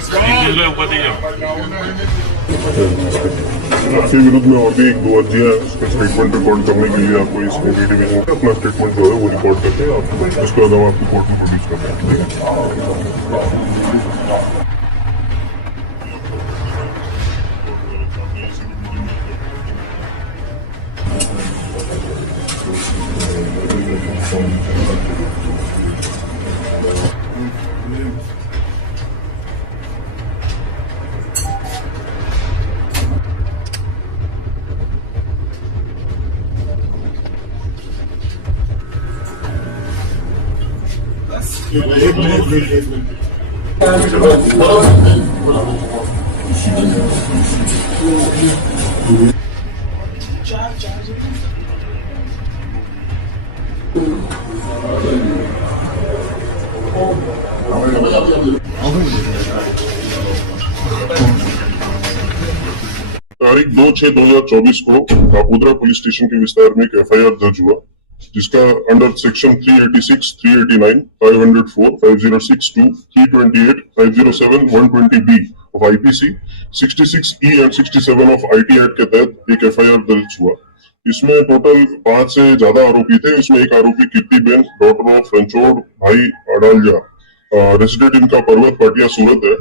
आपके विरुद्ध में और भी एक दो अर्जियां हैं, उसका स्टेटमेंट रिकॉर्ड करने के लिए आपको इस डिवीजन का अपना स्टेटमेंट जो है वो रिकॉर्ड करके आप उसके बाद हम आपको कोर्ट में प्रोड्यूस करते हैं। तारीख 2/6/2024 को कापोद्रा पुलिस स्टेशन के विस्तार में एक एफआईआर दर्ज हुआ, जिसका under section 386, 389, 504, 5062, 328, 507, 120B of IPC, 66E and 67 of IT act के तहत एक एफआईआर दर्ज हुआ। इसमें टोटल 5 से ज्यादा आरोपी थे। इसमें एक आरोपी कीर्तिबेन डॉटर ऑफ रणछोड़ भाई अडालजा, रेसिडेंट इनका पर्वत पाटिया सूरत है।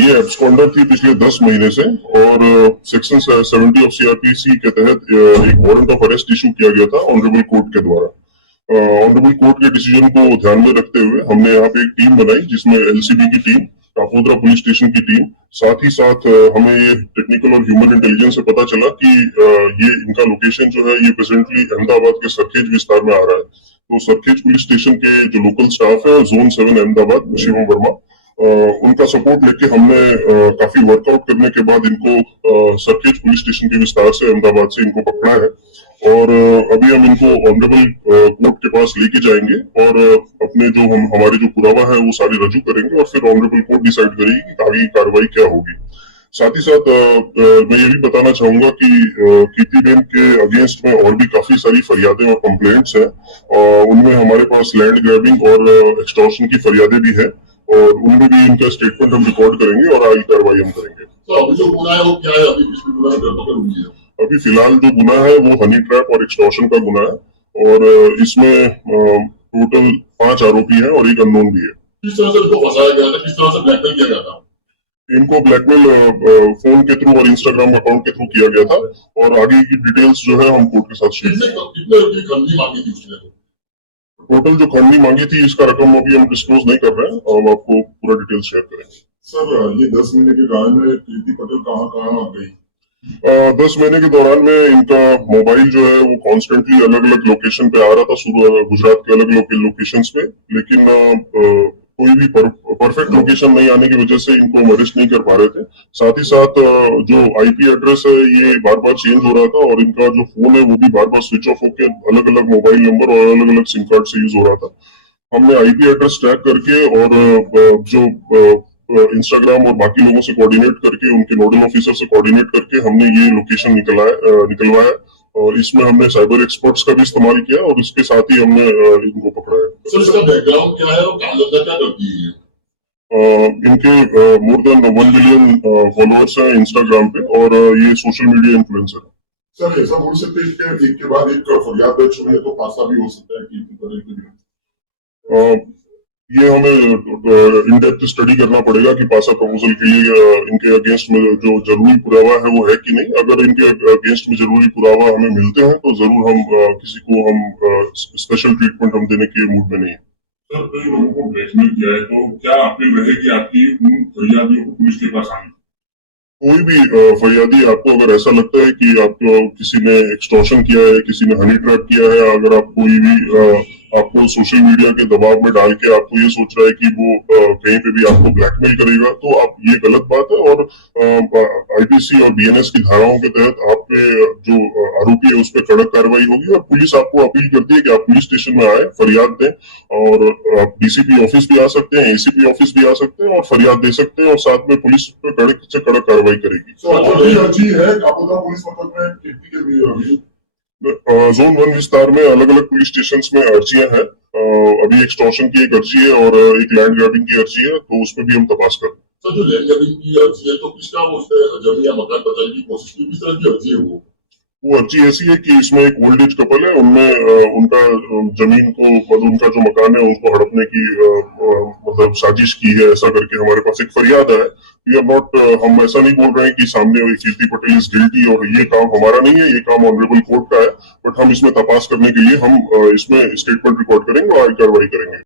ये एब्सकॉन्डर थी पिछले 10 महीने से और सेक्शन 70 ऑफ सीआरपीसी के तहत एक वारंट ऑफ अरेस्ट इशू किया गया था ऑनरेबल कोर्ट के द्वारा। ऑनरेबल कोर्ट के डिसीजन को ध्यान में रखते हुए हमने यहाँ पे एक टीम बनाई, जिसमें एलसीबी की टीम, कापोद्रा पुलिस स्टेशन की टीम, साथ ही साथ हमें ये टेक्निकल और ह्यूमन इंटेलिजेंस से पता चला कि ये इनका लोकेशन जो है ये प्रेजेंटली अहमदाबाद के सरखेज विस्तार में आ रहा है। तो सरखेज पुलिस स्टेशन के जो लोकल स्टाफ है और जोन 7 अहमदाबाद शिवम वर्मा, उनका सपोर्ट लेके हमने काफी वर्कआउट करने के बाद इनको सरखेज पुलिस स्टेशन के विस्तार से अहमदाबाद से इनको पकड़ा है और अभी हम इनको ऑनरेबल कोर्ट के पास लेके जाएंगे और अपने जो हमारे जो पुरावा है वो सारे रजू करेंगे और फिर ऑनरेबल कोर्ट डिसाइड करेगी कि आगे कार्रवाई क्या होगी। साथ ही साथ मैं ये भी बताना चाहूंगा कि कीर्तिबेन के अगेंस्ट में और भी काफी सारी फरियादें और कंप्लेंट्स हैं। उनमें हमारे पास लैंड ग्रैबिंग और एक्सटॉर्शन की फरियादें भी है और उनमें भी इनका स्टेटमेंट हम रिकॉर्ड करेंगे और आगे कार्रवाई हम करेंगे। तो अभी जो गुना है वो क्या है? अभी किसकी गुना है? अभी फिलहाल जो गुना है वो हनी ट्रैप और एक्सटॉर्शन का गुना है और इसमें टोटल 5 आरोपी हैं और एक अननोन भी है। किस तरह से इनको फंसाया गया था? किस तरह से ब्लैकमेल किया गया था? इनको ब्लैकमेल फोन के थ्रू और इंस्टाग्राम अकाउंट के थ्रू किया गया था और आगे की डिटेल्स जो है हम कोर्ट के साथ शेयर करेंगे। कितने खंडी मांगी थी उसने? टोटल जो खंडी मांगी थी इसका रकम अभी हम डिस्क्लोज नहीं कर रहे हैं और हम आपको पूरा डिटेल्स शेयर करेंगे। सर, ये 10 महीने के गाय में कीर्ति पटेल कहाँ कहाँ आ गई? 10 महीने के दौरान में इनका मोबाइल जो है वो कॉन्स्टेंटली अलग अलग लोकेशन पे आ रहा था, गुजरात के अलग अलग लोकेशंस पे, लेकिन कोई भी परफेक्ट लोकेशन नहीं आने की वजह से इनको हम अरेस्ट नहीं कर पा रहे थे। साथ ही साथ जो आईपी एड्रेस है ये बार बार चेंज हो रहा था और इनका जो फोन है वो भी बार बार स्विच ऑफ होकर अलग अलग मोबाइल नंबर और अलग अलग सिम कार्ड से यूज हो रहा था। हमने आईपी एड्रेस ट्रैक करके और जो इंस्टाग्राम और बाकी लोगों से कोऑर्डिनेट करके, उनके नोडल ऑफिसर से कोऑर्डिनेट करके हमने ये लोकेशन निकलवाया और इसमें हमने साइबर एक्सपर्ट्स का भी इस्तेमाल किया और इसके साथ ही हमने इनको पकड़ा है। सर, इसका बैकग्राउंड क्या है और काम धंधा क्या करती है? इनके मोर देन 1 मिलियन फॉलोअर्स हैं इंस्टाग्राम पे और ये सोशल मीडिया इन्फ्लुएंसर है। सर, ऐसा बोल सकते हैं कि एक के बाद एक फरियाद दर्ज हुई है तो फांसा भी हो सकता है कि ये हमें इन डेप्थ स्टडी करना पड़ेगा कि पासा प्रपोजल के लिए इनके अगेंस्ट में जो जरूरी पुरावा है वो है कि नहीं। अगर इनके अगेंस्ट में जरूरी पुरावा हमें मिलते हैं तो जरूर हम किसी को हम स्पेशल ट्रीटमेंट हम देने के मूड में नहीं है। सर, कई लोगों को ब्लैकमेल किया है तो क्या अपील रहेगी आपकी उन फरियादियों को पुलिस के पास आने? कोई भी फरियादी, आपको अगर ऐसा लगता है कि आपको किसी ने एक्सटॉर्शन किया है, किसी ने हनी ट्रैप किया है, अगर आप कोई भी आपको सोशल मीडिया के दबाव में डाल के आपको ये सोच रहा है कि वो कहीं पे भी आपको ब्लैकमेल करेगा, तो आप ये गलत बात है और आईपीसी और बीएनएस की धाराओं के तहत आप पे जो आरोपी है उस पर कड़क कार्रवाई होगी और पुलिस आपको अपील करती है कि आप पुलिस स्टेशन में आए, फरियाद दें और आप डीसीपी ऑफिस भी आ सकते हैं, एसीपी ऑफिस भी आ सकते हैं और फरियाद दे सकते हैं और साथ में पुलिस पे कड़क से कड़क कार्रवाई करेगी। जोन 1 विस्तार में अलग अलग पुलिस स्टेशन में अर्जियां हैं। अभी एक्सटॉर्शन की एक अर्जी है और एक लैंड ग्रैबिंग की अर्जी है, तो उसमें भी हम तपास कर रहे हैं। तो जो लैंड ग्रैबिंग की अर्जी है तो किसका वो उसने जमीन या मकान बचाने की कोशिश की, किस तरह की अर्जी है वो अर्जी ऐसी है कि इसमें एक ओल्ड एज कपल है, उनमें उनका जमीन को मतलब उनका जो मकान है उनको हड़पने की मतलब साजिश की है, ऐसा करके हमारे पास एक फरियाद है। वी आर नॉट, हम ऐसा नहीं बोल रहे हैं कि सामने कीर्ति पटेल इज गिल्टी और ये काम हमारा नहीं है, ये काम ऑनरेबल कोर्ट का है, बट हम इसमें तपास करने के लिए हम इसमें स्टेटमेंट रिकॉर्ड करेंगे और कार्रवाई करेंगे।